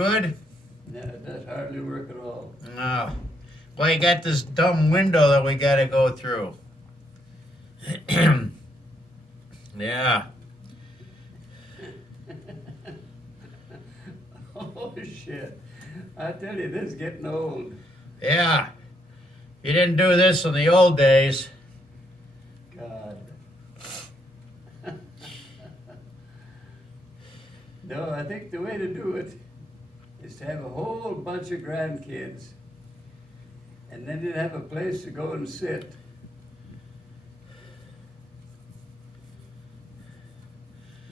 good? No, it does hardly work at all. No. Well, you got this dumb window that we got to go through. Yeah. Oh, shit. I tell you, this is getting old. Yeah. You didn't do this in the old days. God. No, I think the way to do it is to have a whole bunch of grandkids, and then you'd have a place to go and sit.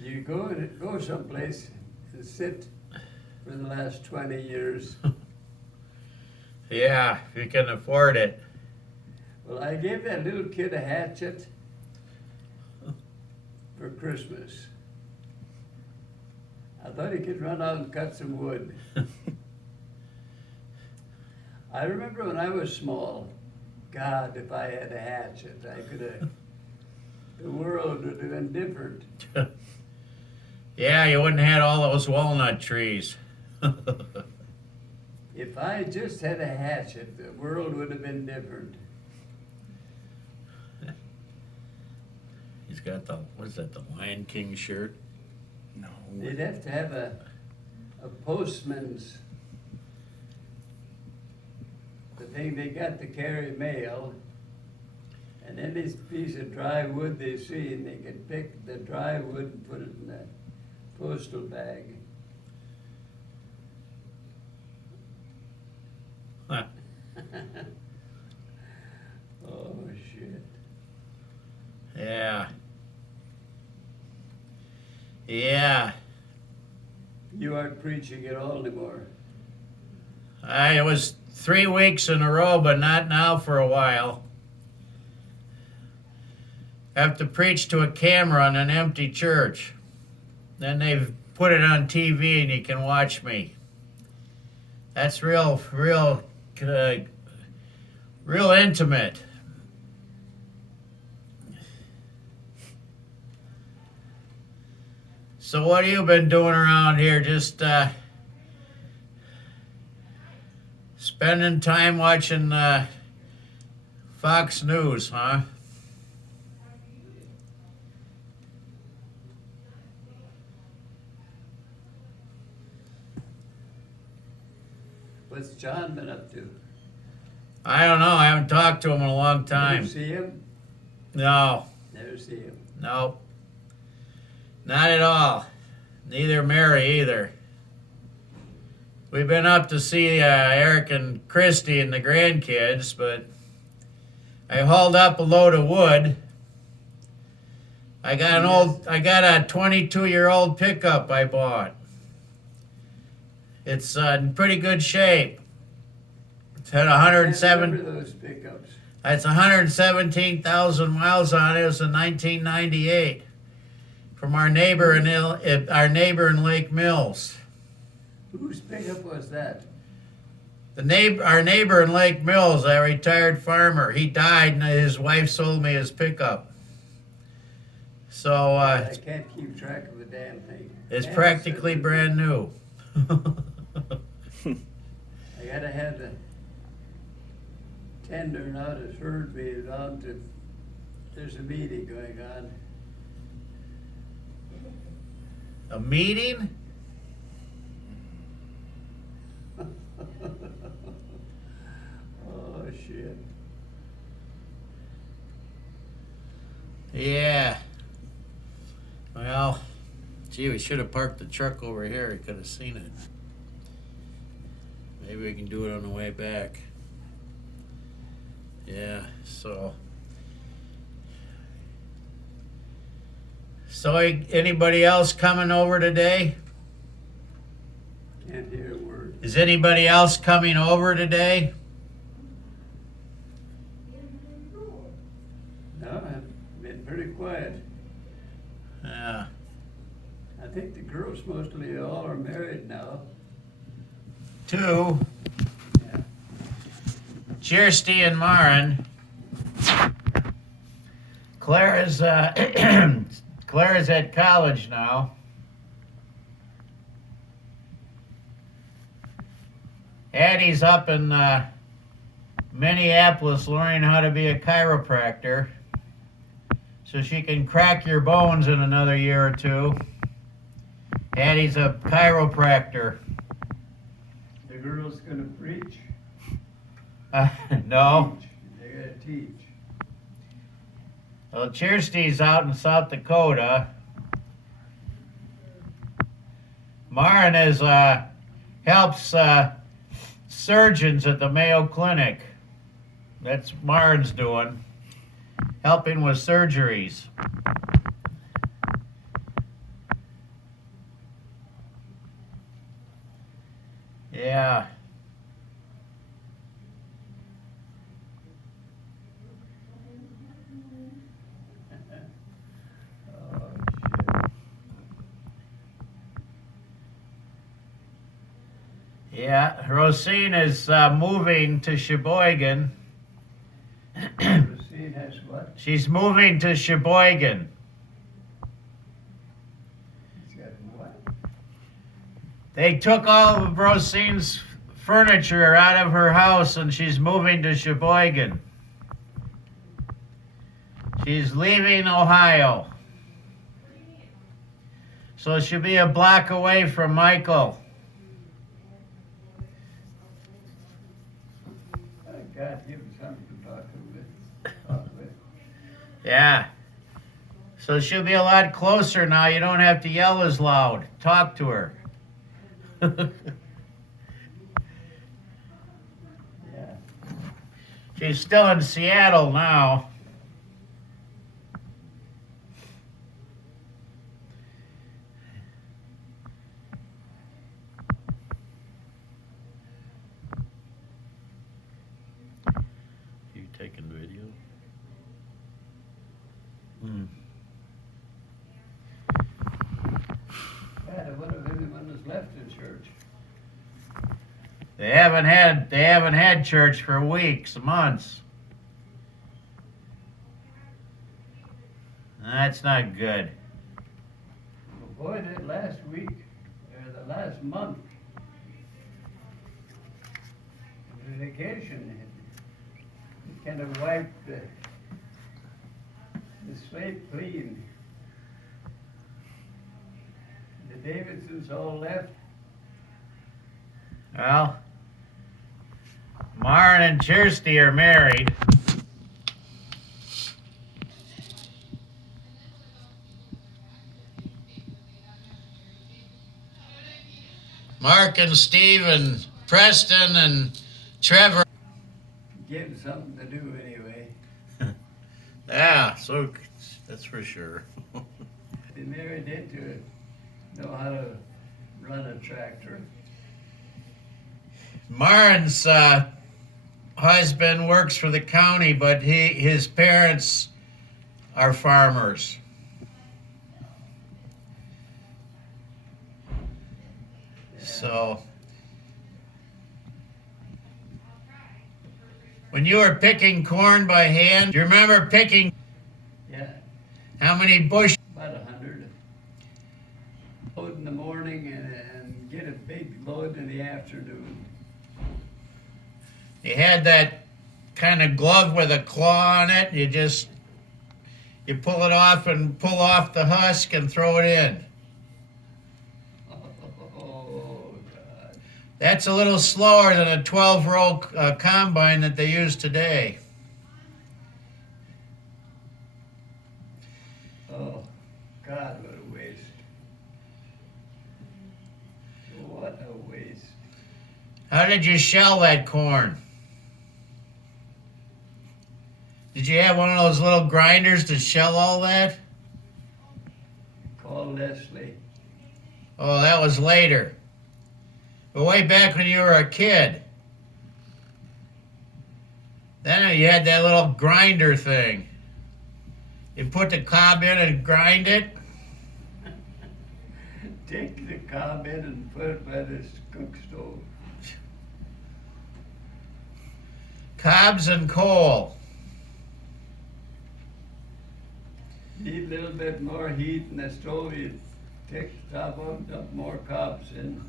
You go someplace and sit for the last 20 years. Yeah, if you can afford it. Well, I gave that little kid a hatchet for Christmas. I thought he could run out and cut some wood. I remember when I was small, God, if I had a hatchet, I could have, the world would have been different. Yeah, you wouldn't have had all those walnut trees. If I just had a hatchet, the world would have been different. He's got the, what is that, the Lion King shirt? No. They'd have to have a postman's, the thing they got to carry mail, and any piece of dry wood they see, and they could pick the dry wood and put it in the postal bag. Huh. Oh, shit. Yeah. Yeah. You aren't preaching at all anymore. It was 3 weeks in a row, but not now for a while. Have to preach to a camera in an empty church. Then they've put it on TV and you can watch me. That's real intimate. So what have you been doing around here? Just spending time watching Fox News, huh? What's John been up to? I don't know. I haven't talked to him in a long Never time. see him? No, Never see him. no, not at all. Neither Mary either. We've been up to see Eric and Christy and the grandkids, but I hauled up a load of wood. I got a 22-year-old pickup I bought. It's in pretty good shape. It's had I 107. remember those pickups. It's 117,000 miles on it. It was in 1998 from our neighbor in Lake Mills. Whose pickup was that? Our neighbor in Lake Mills, a retired farmer, he died and his wife sold me his pickup. So I can't keep track of the damn thing. it's Can't practically sit- brand new. I gotta have the tender now to herd me on to, there's a meeting going on. A meeting? Oh, shit. Yeah. Well, gee, we should have parked the truck over here. We could have seen it. Maybe we can do it on the way back. Yeah, so. So, anybody else coming over today? Can't hear a word. Is anybody else coming over today? No, I've been pretty quiet. Yeah. I think the girls mostly all are married now. 2. Yeah. Kirsty and Maren. Clara's Clara's at college now. Addie's up in Minneapolis learning how to be a chiropractor so she can crack your bones in another year or two. Addie's a chiropractor. The girl's gonna preach. No. Teach. They gotta teach. Well, Kirsty's out in South Dakota. Maren is helps surgeons at the Mayo Clinic. That's Maren's doing, helping with surgeries. Yeah. Oh, shit. Yeah, Rosine is moving to Sheboygan. Rosine has what? She's moving to Sheboygan. He's got what? They took all of Rosine's furniture out of her house and she's moving to Sheboygan. She's leaving Ohio. So she'll be a block away from Michael. God, give him something to talk with. Yeah. So she'll be a lot closer now. You don't have to yell as loud. Talk to her. Yeah. She's still in Seattle now. You taking video? God, I wonder if anyone has left in church. They haven't had church for weeks, months. That's not good. Well, boy, that last week, or the last month, the vacation, it kind of wiped the slate clean. The Davidsons all left. Well, Maren and Kirsty are married. Mark and Steve and Preston and Trevor. Give them something to do anyway. Yeah, so that's for sure. They married into know how to run a tractor. Maren's husband works for the county, but his parents are farmers. So, when you were picking corn by hand, do you remember picking Yeah, how many bushels? about 100. Load in the morning and get a big load in the afternoon. You had that kind of glove with a claw on it. You pull it off and pull off the husk and throw it in. Oh, God. That's a little slower than a 12-row combine that they use today. Oh, God, what a waste. What a waste. How did you shell that corn? Did you have one of those little grinders to shell all that? Call Leslie. Oh, that was later. But way back when you were a kid. Then you had that little grinder thing. You put the cob in and grind it. Take the cob in and put it by the cook stove. Cobs and coal. Need a little bit more heat in the stove, you take the top off, dump more cobs in.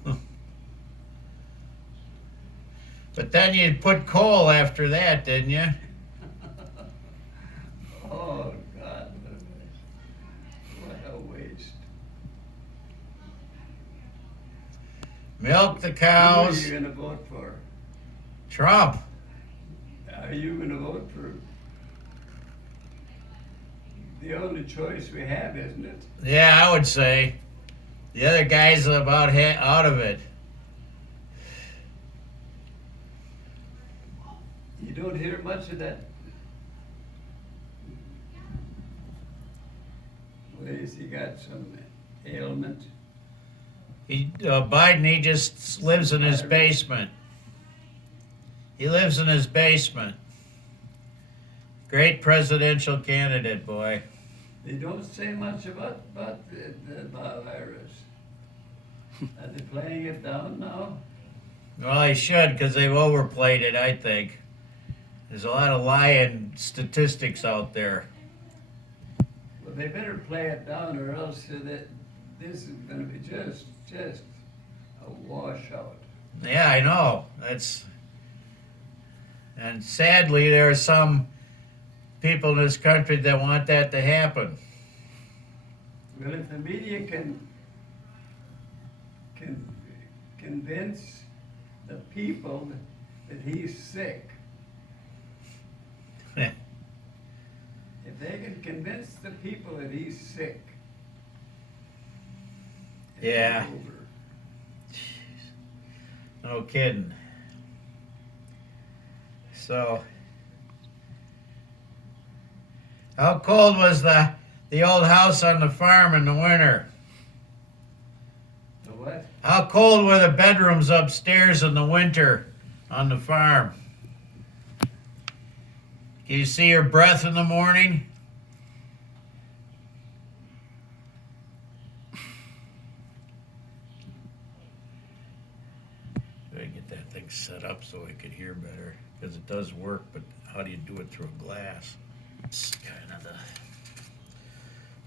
But then you put coal after that, didn't you? Oh, God, what a waste. Milk the Who are cows. you gonna vote for? Trump. Are you gonna vote for the only choice we have, isn't it? Yeah, I would say. The other guy's about out of it. You don't hear much of that. What is he got some ailment? Biden, he just lives in his basement. He lives in his basement. Great presidential candidate, boy. They don't say much about the virus. Are they playing it down now? Well, he should, because they've overplayed it, I think. There's a lot of lying statistics out there. Well, they better play it down, or else that this is going to be just a washout. Yeah, I know. And sadly, there are some people in this country that want that to happen. Well, if the media can convince the people that he's sick, if they can convince the people that he's sick, it's Yeah. over. No kidding. So, how cold was the old house on the farm in the winter? The what? How cold were the bedrooms upstairs in the winter on the farm? Can you see your breath in the morning? Gotta get that thing set up so I could hear better, because it does work, but how do you do it through a glass? It's kind of the...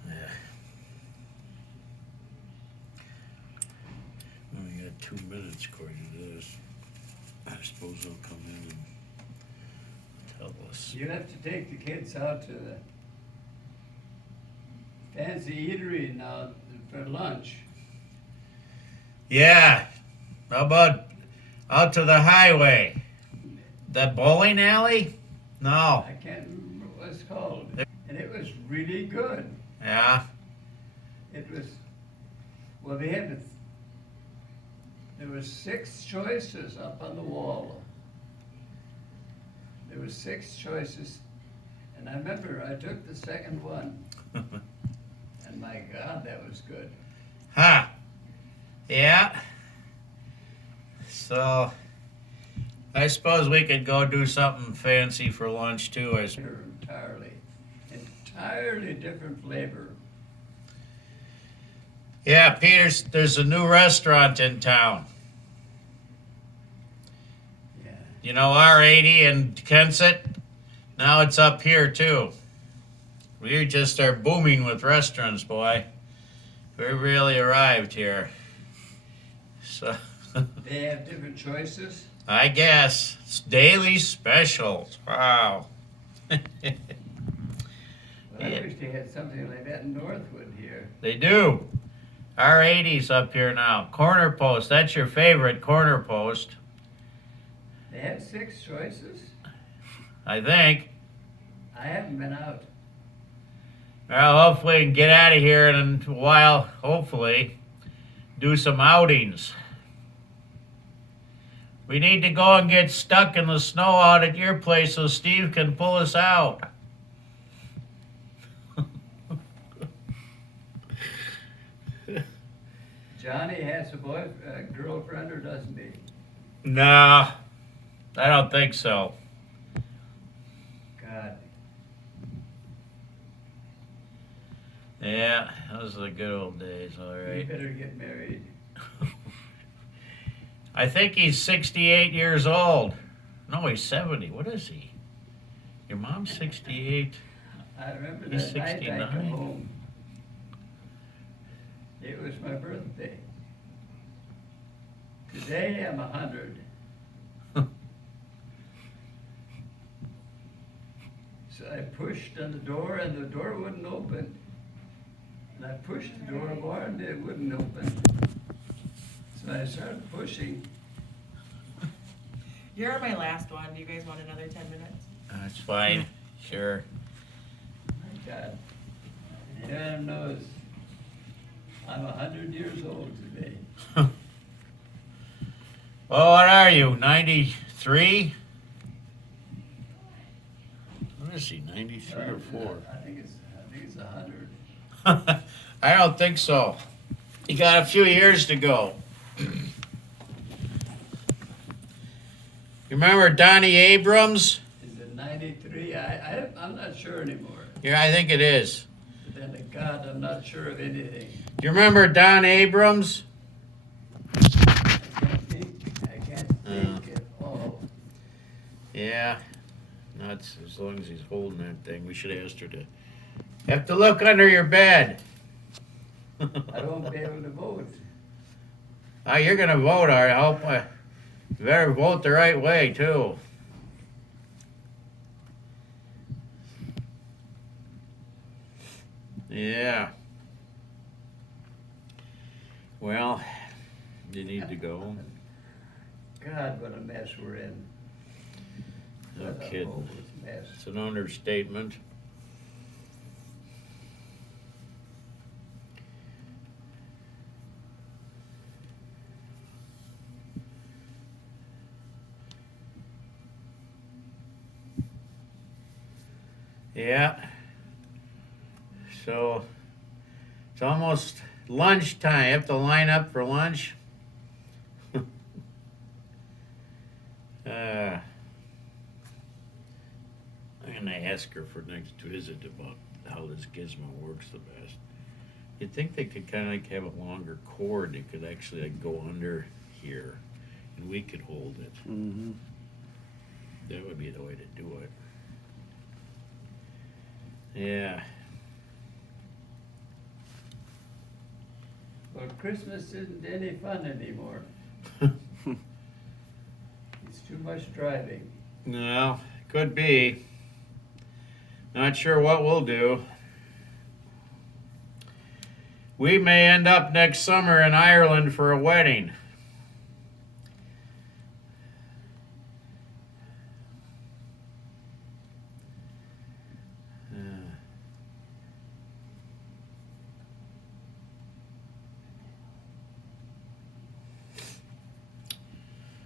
Yeah. We got 2 minutes according to this. I suppose they'll come in and tell us. You have to take the kids out to the fancy eatery now for lunch. Yeah. How about out to the highway? That bowling alley? No. I can't remember what it's called. And it was really good. Yeah. It was, well, there was 6 choices up on the wall. There was 6 choices, and I remember I took the second one, and my God, that was good. Huh. Yeah. So, I suppose we could go do something fancy for lunch too. Entirely different flavor. Yeah, Peters, there's a new restaurant in town. Yeah. You know, R80 and Kensett? Now it's up here too. We just are booming with restaurants, boy. We really arrived here. So, They have different choices. I guess. It's daily specials. Wow. Well, Yeah. I wish they had something like that in Northwood here. They do. R80's up here now. Corner Post. That's your favorite, Corner Post. They have 6 choices. I think. I haven't been out. Well, hopefully we can get out of here in a while. Hopefully. Do some outings. We need to go and get stuck in the snow out at your place so Steve can pull us out. Johnny has a girlfriend, or doesn't he? Nah, I don't think so. God. Yeah, those are the good old days, all You right. better get married. I think he's 68 years old. No, he's 70. What is he? Your mom's 68. I remember He's that night I 69. come home. It was my birthday. Today I'm 100. So I pushed on the door and the door wouldn't open. And I pushed the door more and it wouldn't open. So I started pushing. You're my last one. Do you guys want another 10 minutes? That's fine. Sure. My God. Heaven knows I'm 100 years old today. Well, what are you, 93? What is he, 93 or 4? I think it's 100. I don't think so. You got a few years to go. You remember Donnie Abrams? Is it 93? I'm not sure anymore. Yeah, I think it is. But then to God, I'm not sure of anything. Do you remember Don Abrams? I can't think at all. Yeah. Not as long as he's holding that thing. We should have asked her to. You have to look under your bed. I won't be able to vote. Oh, you're gonna vote, all right? I hope you better vote the right way too. Yeah. Well, you need to go. God, what a mess we're in. No What a kidding. hopeless mess. It's an understatement. Yeah. So it's almost lunchtime. You have to line up for lunch. I'm gonna ask her for next visit about how this gizmo works the best. You'd think they could kind of like have a longer cord that could actually like go under here, and we could hold it. Mm-hmm. That would be the way to do it. Yeah. Well, Christmas isn't any fun anymore. It's too much driving. No, could be. Not sure what we'll do. We may end up next summer in Ireland for a wedding.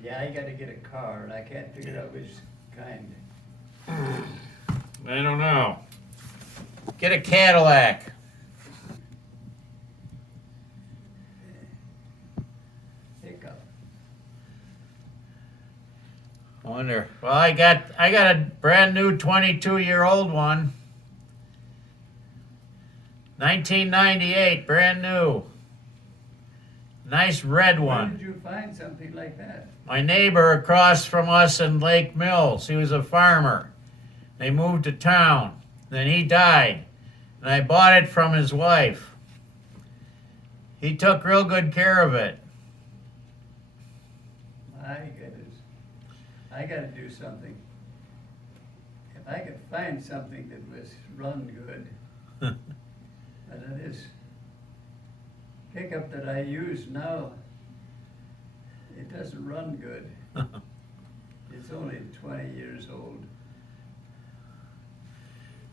Yeah, I gotta get a car and I can't figure out which kind. I don't know. Get a Cadillac. Pickup. I wonder. Well, I got a brand new 22-year-old one. 1998, brand new. Nice red Where one. did you find something like that? My neighbor across from us in Lake Mills, he was a farmer. They moved to town. Then he died. And I bought it from his wife. He took real good care of it. My goodness. I gotta do something. If I could find something that was run good. But this pickup that I use now, it doesn't run good. It's only 20 years old.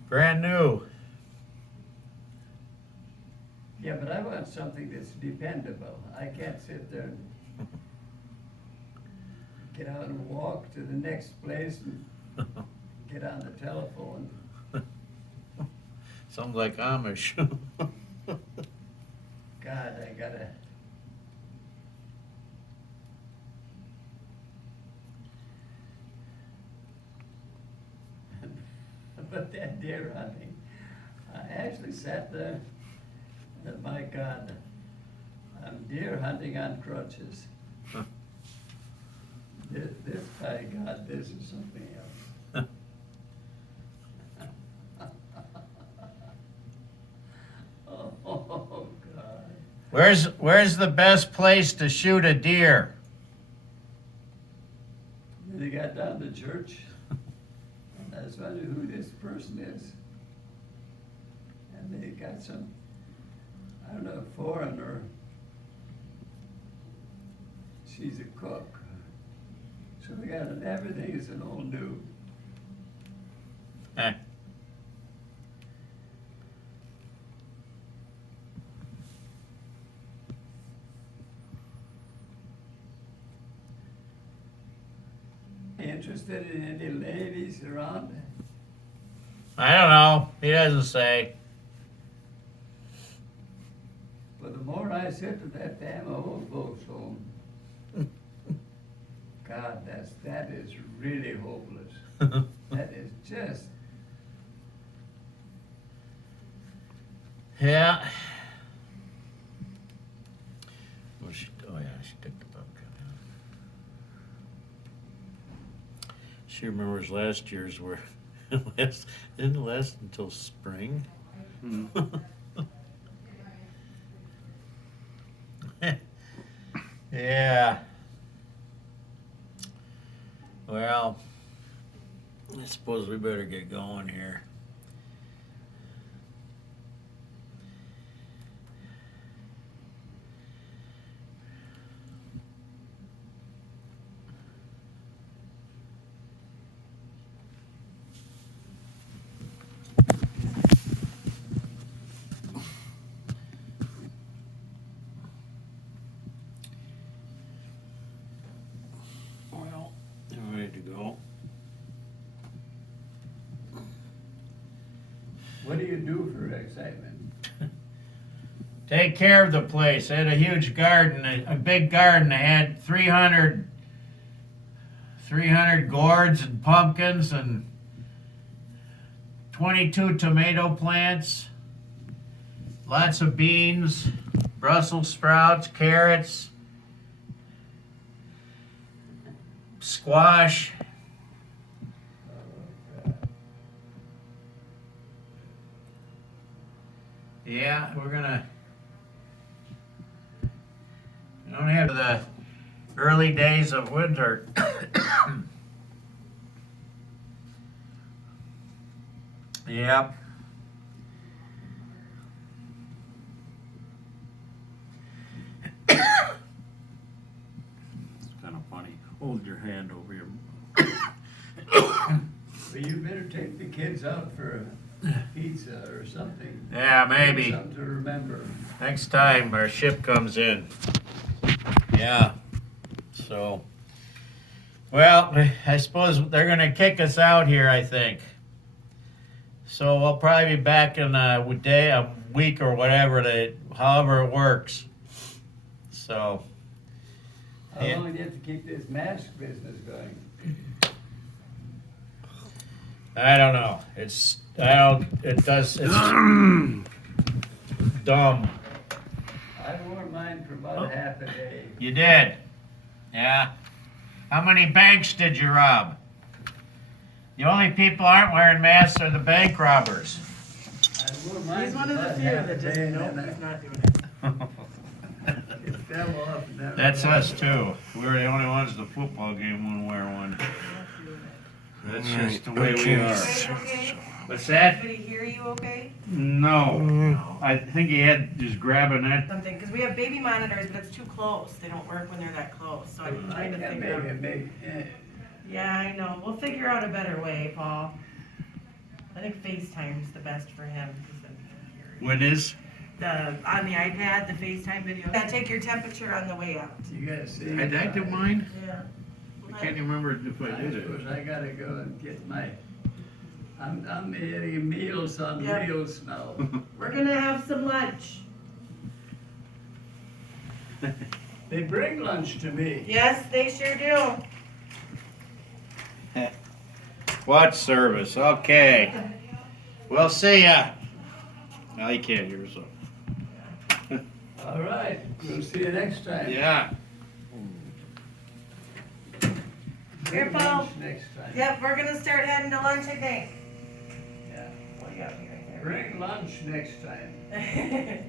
Brand new. Yeah, but I want something that's dependable. I can't sit there and get out and walk to the next place and get on the telephone. Sounds like Amish. God, I gotta. But that deer hunting, I actually sat there and my God, I'm deer hunting on crutches. This, by God, this is something else. Oh, God. Where's the best place to shoot a deer? They got down to church. And I was wondering who this person is. And they got some, I don't know, foreigner. She's a cook. So we got everything is an old new. Eh. Interested in any ladies around? I don't know. He doesn't say. But the more I sit at that damn old folks home, God, that is really hopeless. That is just, Yeah. Oh, yeah, she took the book. She remembers last year's were didn't last until spring. Yeah. Well, I suppose we better get going here. Well, I'm ready to go. what do you do for excitement? Take care of the place. They had a huge garden, a big garden. They had 300 gourds and pumpkins and 22 tomato plants, lots of beans, Brussels sprouts, carrots, squash. Yeah, we're gonna. We don't have the early days of winter. Yep. It's kind of funny. Hold your hand over your. Well, you better take the kids out for a pizza or something. Yeah, maybe. Something to remember. Next time our ship comes in. Yeah. So, well, I suppose they're going to kick us out here, I think. So we'll probably be back in a week or whatever, however it works. So, How Yeah. long do you have to keep this mask business going? I don't know. It's dumb. I wore mine for about half a day. You did? Yeah. How many banks did you rob? The only people aren't wearing masks are the bank robbers. I wore mine He's for one of the about few half a that just, day and nope, then he's not doing it. it fell off. And that That's was- us too. We were the only ones at the football game wouldn't wear one. That's just the way we You are. guys okay? What's that? Everybody hear you okay? No. I think he had just grabbing that. Something, because we have baby monitors, but it's too close. They don't work when they're that close, so I'm I trying to can't figure out. make Yeah, I know. We'll figure out a better way, Paul. I think FaceTime's the best for him. 'Cause then he can hear you. What is? On the iPad, the FaceTime video. Yeah, take your temperature on the way out. You gotta see. Did I do mine? Yeah. I can't even remember if I I did it. suppose I gotta go and get my, I'm eating meals on Yep. wheels now. We're gonna have some lunch. They bring lunch to me. Yes, they sure do. What service? Okay. We'll see ya. No, you can't hear so. All right, we'll see you next time. Yeah. Bring Here, Paul. lunch next time. Yep, we're gonna start heading to lunch, I think. Yeah. What do you got here? Bring lunch next time. Right there?